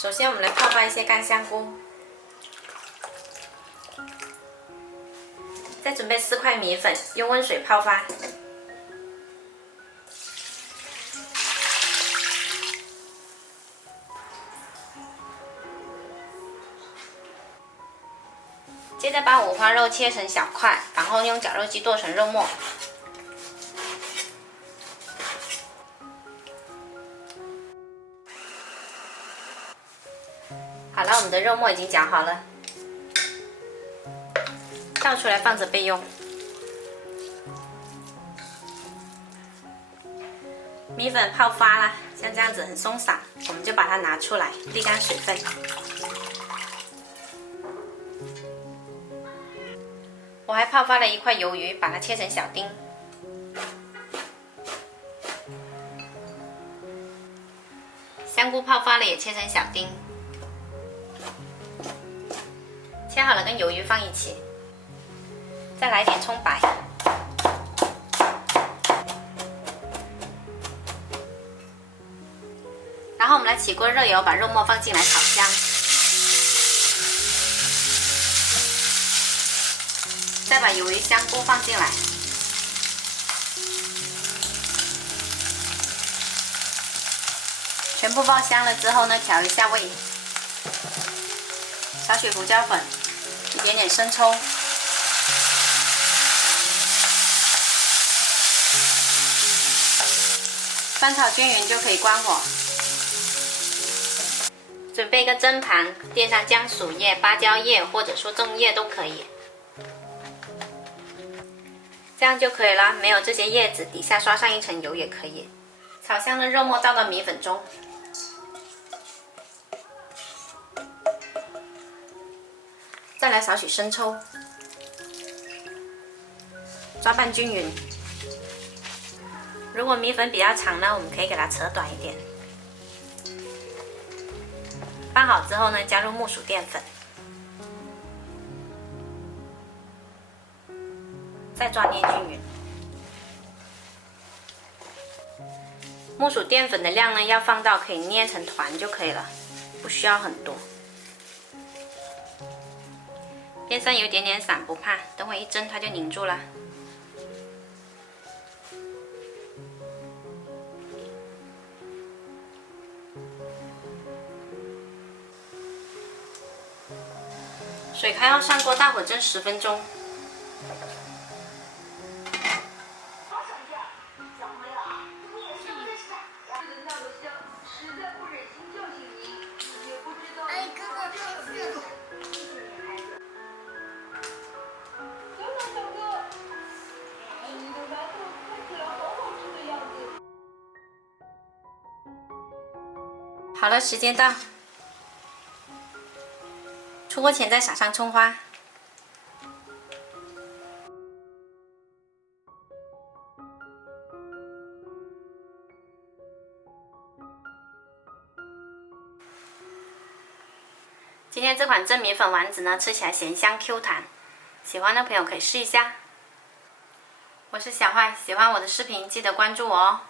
首先我们来泡发一些干香菇，再准备4块米粉，用温水泡发。接着把五花肉切成小块，然后用绞肉机剁成肉末。好了，我们的肉末已经绞好了，倒出来放着备用。米粉泡发了，像这样子很松散，我们就把它拿出来沥干水分。我还泡发了1块鱿鱼，把它切成小丁。香菇泡发了，也切成小丁。切好了，跟鱿鱼放一起。再来点葱白。然后我们来起锅热油，把肉末放进来炒香。再把鱿鱼、香菇放进来，全部爆香了之后呢，调一下味，少许胡椒粉，一点点生抽，翻炒均匀就可以关火。准备一个蒸盘，垫上姜薯叶、芭蕉叶或者说粽叶都可以。这样就可以了，没有这些叶子，底下刷上一层油也可以。炒香的肉末倒到米粉中，再来少许生抽，抓拌均匀。如果米粉比较长呢，我们可以给它扯短一点。拌好之后呢，加入木薯淀粉。再抓捏均匀。木薯淀粉的量呢，要放到可以捏成团就可以了，不需要很多。边上有点点散不怕，等会一蒸它就凝住了。水开后上锅，大火蒸10分钟。好了，时间到。出锅前再撒上葱花。今天这款蒸米粉丸子呢，吃起来咸香 Q 弹，喜欢的朋友可以试一下。我是小坏，喜欢我的视频记得关注我哦。